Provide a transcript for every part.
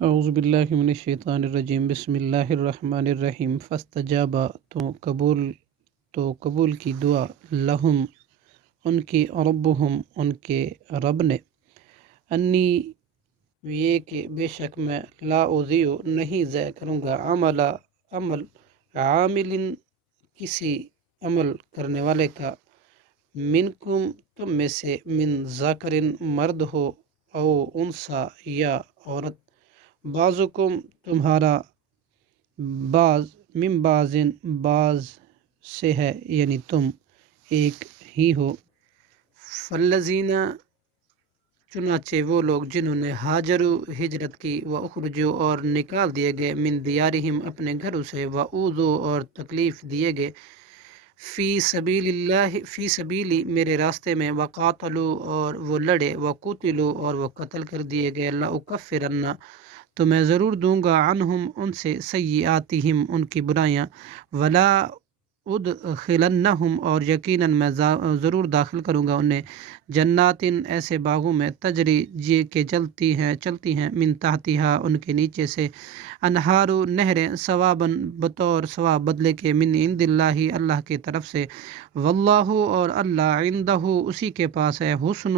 اعوذ باللہ من الشیطان الرجیم، بسم اللہ الرحمن الرحیم۔ فاستجابا تو قبول کی دعا، لہم ان کی، ربہم ان کے رب نے، انی یہ کہ بے شک میں، لا اضیع نہیں ضائع کروں گا، عمل عامل کسی عمل کرنے والے کا، منکم تم میں سے، من ذکرن مرد ہو، او انثی یا عورت، بعضکم تمہارا، بعض، من بعضن بعض سے ہے، یعنی تم ایک ہی ہو۔ فالذین چنانچہ وہ لوگ جنہوں نے ہاجروا ہجرت کی، و اخرجوا اور نکال دیے گئے، من دیارہم اپنے گھروں سے، و اوذوا اور تکلیف دیے گئے، فی سبیل اللہ فی سبیلی میرے راستے میں، وقاتلوا اور وہ لڑے، وقتلوا اور وہ قتل کر دیے گئے، لأکفرن تو میں ضرور دوں گا، عنہم ان سے، سیئاتہم ان کی برائیاں، ولا ادخلنہم اور یقیناً میں ضرور داخل کروں گا انہیں، جنات ایسے باغوں میں، تجری جے کے چلتی ہیں، من تحتہا ان کے نیچے سے، انہار نہریں، ثواباً بطور ثواب بدلے کے، من عند اللہ اللہ کی طرف سے، واللہ اور اللہ، عندہ اسی کے پاس ہے، حسن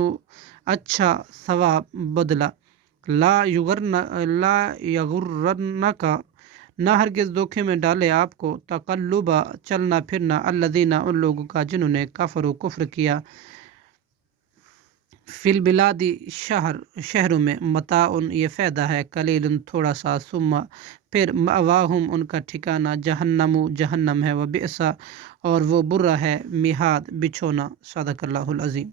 اچھا ثواب بدلہ، لا یغرنک نہ ہرگز دھوکے میں ڈالے آپ کو، تقلبا چلنا پھرنا، الذین ان لوگوں کا جنہوں نے کفروا کفر کیا، فی البلاد شہروں میں، متاع یہ فائدہ ہے، قلیل تھوڑا سا، ثم پھر، مأواہم ان کا ٹھکانہ، جہنم جہنم ہے، وبئس اور وہ برا ہے، مہاد بچھونا۔ صدق اللہ العظیم۔